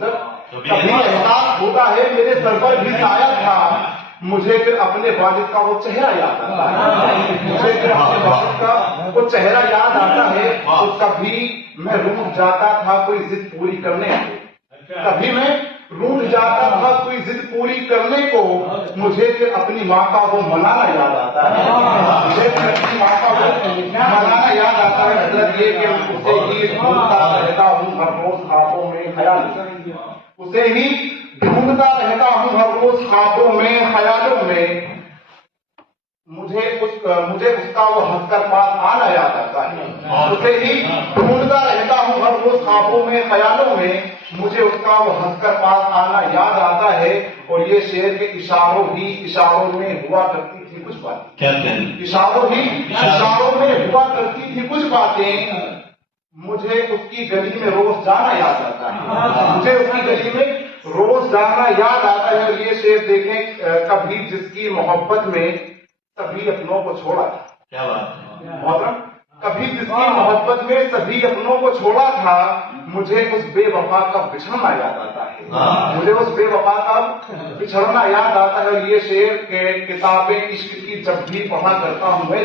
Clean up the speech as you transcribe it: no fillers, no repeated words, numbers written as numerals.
کبھی احساس ہوتا ہے میرے سر پر بھی سایہ تھا، مجھے پھر اپنے والد کا وہ چہرہ یاد آتا ہے، مجھے پھر اپنے والد کا وہ چہرہ یاد آتا ہے، تو کبھی میں روٹھ جاتا تھا کوئی ضد پوری کرنے کو، کبھی میں روٹھ جاتا تھا کوئی ضد پوری کرنے کو، مجھے پھر اپنی ماں کا وہ منانا یاد آتا ہے، مجھے پھر اپنی ماں کا وہ منانا یاد آتا ہے۔ حضرت یہ کہ اسے ہی ڈھونڈتا رہتا ہوں ہر روز خوابوں میں خیال، اسے ہی ڈھونڈتا رہتا ہوں ہر روز خوابوں میں خیالوں میں، مجھے اس کا وہ ہنس کر پاس آنا یاد آتا ہے، اسے ہی ڈھونڈتا رہتا ہوں ہر روز خوابوں میں خیالوں میں، مجھے اس کا وہ ہنس کر پاس آنا یاد آتا ہے۔ اور یہ شعر کے اشاروں میں ہوا کرتی تھی کچھ باتیں، اشاروں میں ہوا کرتی تھی کچھ باتیں، مجھے اس کی گلی میں روز جانا یاد آتا ہے، مجھے اس کی گلی میں روز جانا یاد آتا ہے۔ اور یہ شعر دیکھیں، کبھی جس کی محبت میں سبھی اپنوں کو چھوڑا تھا، کیا بات ہے محترم، کبھی جس کی محبت میں سبھی اپنوں کو چھوڑا تھا، مجھے اس بے وفا کا بچھڑنا یاد آتا ہے، مجھے اس بے وفا کا بچھڑنا یاد آتا ہے۔ اور یہ شعر کے کتابیں عشق کی جب بھی پڑھا کرتا ہوں میں،